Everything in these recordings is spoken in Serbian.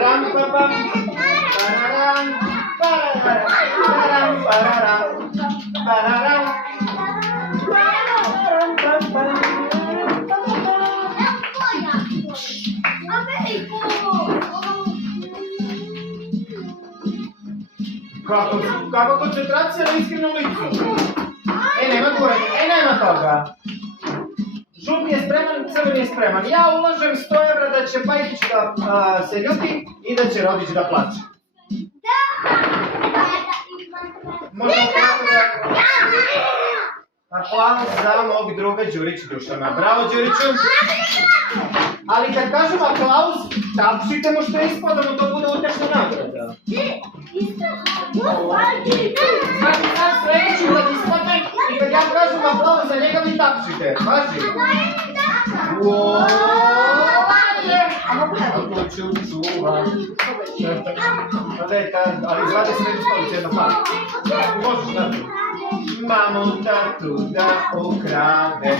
Ram pa pam. Pararam. Pararam. Pararam. Pararam. Kakva koncentracija na iskrenom licu. Nema gurenja, nema toga. Žuti je spreman, crveni je spreman. Ja ulažem 100 evra da će Pajkić da se ljuti i da će Rodić da plače. Možemo tako da... Aplauz za mog druga Đurić Dušana. Bravo Đuriću! Ali kad kažem aplauz, tapšite mu što je ispod, da mu to bude utešna nagrada. Znači sad sledeću da ti spadne i kad ja kažem aplauz za njega vi tapšite. Paži. Ako ću čuvat. Ali izvade se neću stolicu jedno malo. Možeš da. Mamu tatu da ukrade.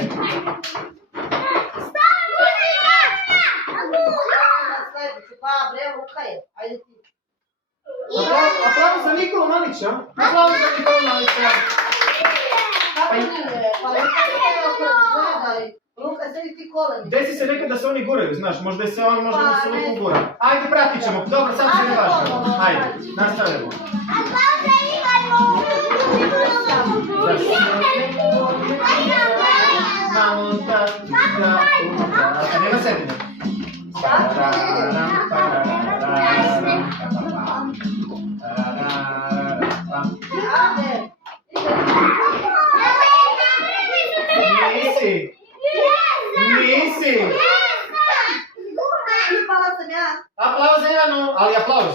Aplauz za Nikolu Malića. Aplauz za Nikolu Malića. Desi se nekad da se oni guraju, znaš, možda se on, možda da se neko gura. Ajde, pratit ćemo. Dobro, sad se ne važno. Ajde, nastavljamo. Aplauz za Ivanu. Mamu tatu da ukrade. Nema sedmine. Nisi! Aplauz za Ivanu, ali aplauz.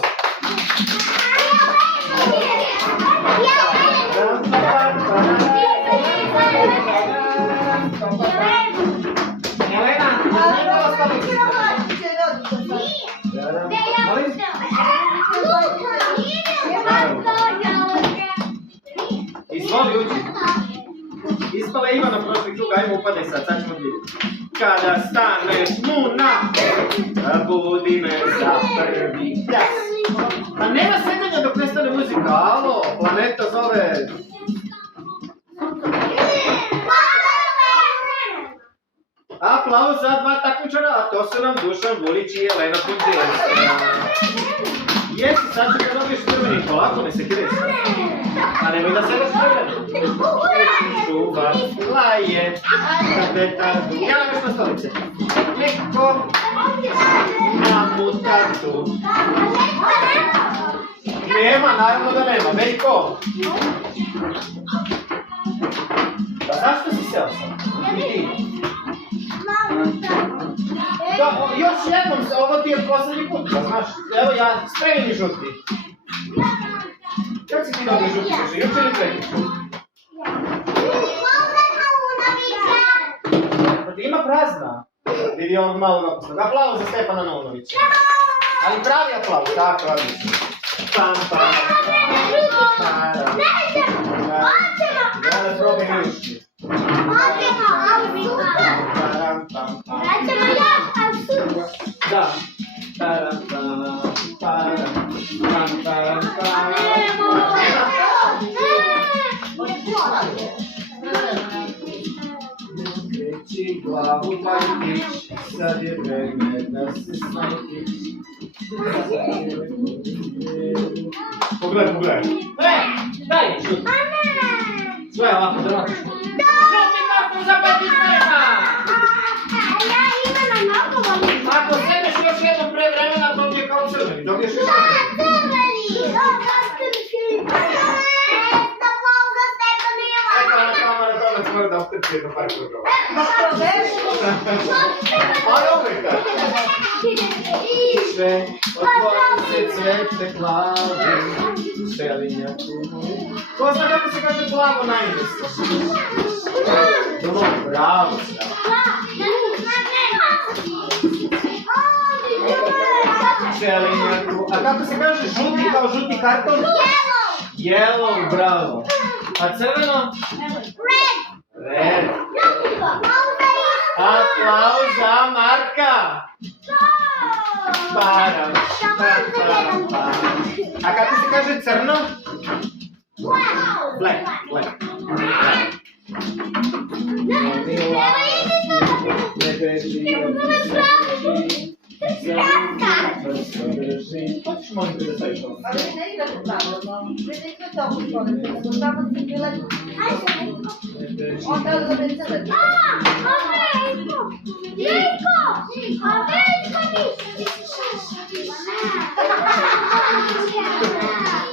Jelena, Jelena stolicu. Izvoli uđi. Ispala je Ivana prošli krug, ajmo upadaj sad ćemo vidjeti. Kada staneš muna, budi me za prvi pjas. A nema sedanja dok ne stane muzika, alo, planeta zove. Aplauz za dva takmičara, a to su nam Dušan Vulić i Jelena Punđevska. Jesi, sad ću da dobiješ crveni, polako ne se kireš. A nemoj da se raspravljaju. Čuvaš laje, ja nam još na stolice. Neko, mamu tatu. Nema, naravno da nema, Veljko. Pa zašto si seo sam? Još jednom, ovo ti je poslednji put, pa znaš, evo ja, spremi mi žuti. Kako si ti dobio žuti, kaže, juče ili prekiče? Pa ti ima prazna. Vidi onog malog opusta. Aplauz za Stefana Naunovića. Ali pravi aplauz, tako, odlično. Pam, pam, pam. Ja da probim lišći. Da. Kreći glavu Pajkić, sad je vreme da se snajkić. Pogledaj. Daj, žuti. Sve je ovako dramatično. Žuti karton za Pajkić nema! Ako sedeš još jednom pre vremena, dobije kao crveni. Dobiješ još jednom. Mora da ostrči jedno par programa. Ali uvijek tako. Sve, otvori se cvete plave, šelinjaku moju. Ko zna kako se kaže plavo na engleskom? Dobro, bravo. Šelinjaku. A kako se kaže žuti kao žuti karton? Yellow, bravo. A crveno? Red. Aplauz za Marka. Param. A kako se kaže crno? Black. Ne beži. Hoćeš molim te da staviš ovo? Ali ne igraš pravilno. Ne igraš tako stolice, nego samo si bile... On treba da bude crven.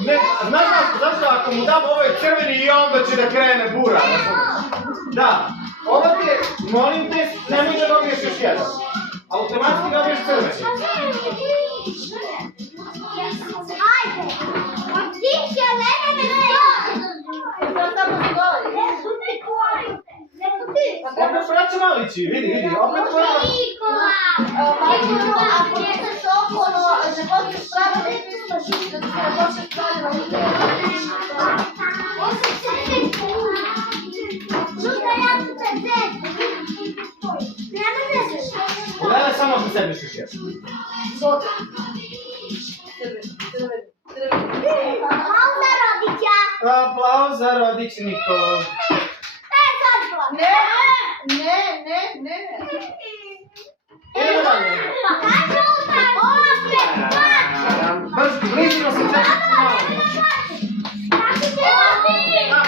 Ne, znaš zašto ako mu dam ovaj crveni i onda će da krene bura? Da, ovo ti je, molim te, nemoj da dobiješ još jedan. Automatski dobiješ crveni. Opet vraća malići, vidi, opet vraća. Ako ideš okolo, ne možeš praviti, da ti se ne počeš praviti. Gledaj samo ako sebi još jedan. Aplauz za rodičniku. Ne. Idemo dalje. Bližimo se čak malo.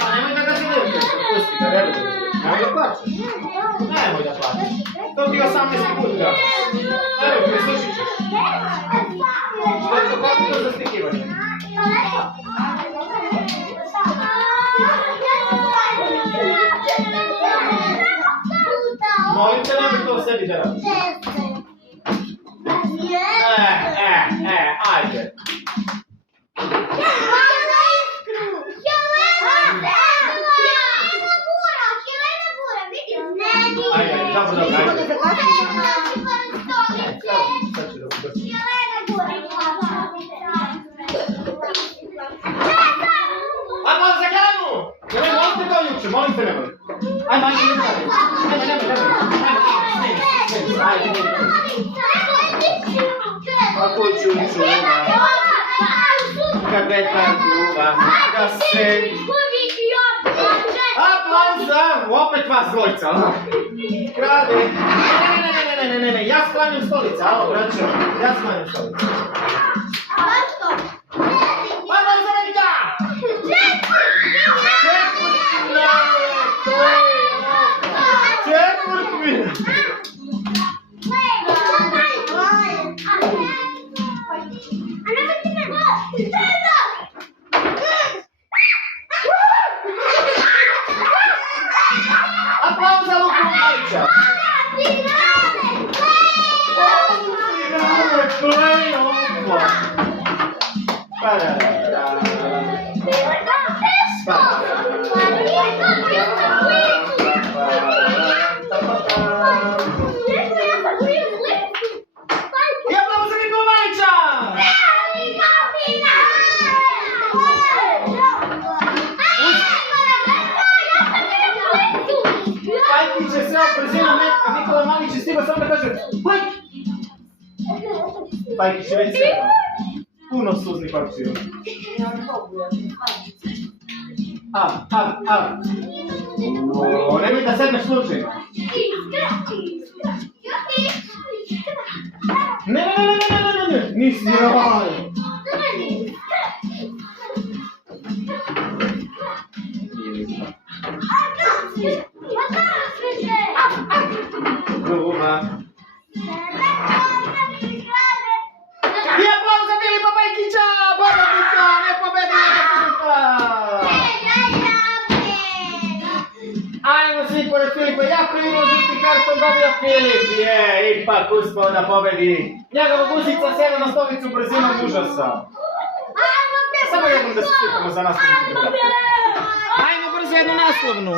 Pa nemoj da ga se ne pusti ga, nemoj da plaćeš. Nemoj da plaćeš. To ti 18 put ga. Evo ti, slušit ćeš. Što je to kako to zaslikivanje? Molim te, nemoj to sebi da radiš. Ajde. Ajde, dobro, ajde. Sad ću da ubrsim. Aplauz za Ganu! Nemoj, molim te kao juče, molim te nemoj. Ajde, nemoj. Ako ću čuva, kad vetar duva, da se... Aplauz za, opet vas dvojca. Krade. Ne, ja sklanjam stolice, alo, braćo, ja sklanjam stolice. Aplauz za Velika! Četvrt Aplauz za Luku Malića! I aplauz za Luku Malića! Pajkić je sreo brzina metka, Nikola Malić je stigao samo da kaže Pajk! Pajkić je već sreo. Puno suznih očiju. Nemoj da sedneš slučajno. Ne, nisi raj. Gruba. I aplauz za Filipa Pajkića! Borovnica, ne pobedi Ajmo svi pored Filipa, jako imao žuti karton, dobio Filip, ipak uspao da pobedi. Njegova guzica sjeda na stolicu brzinom užasa. Samo jednom da se slikamo za naslovnu fotografiju. Ajmo brzo jednu naslovnu.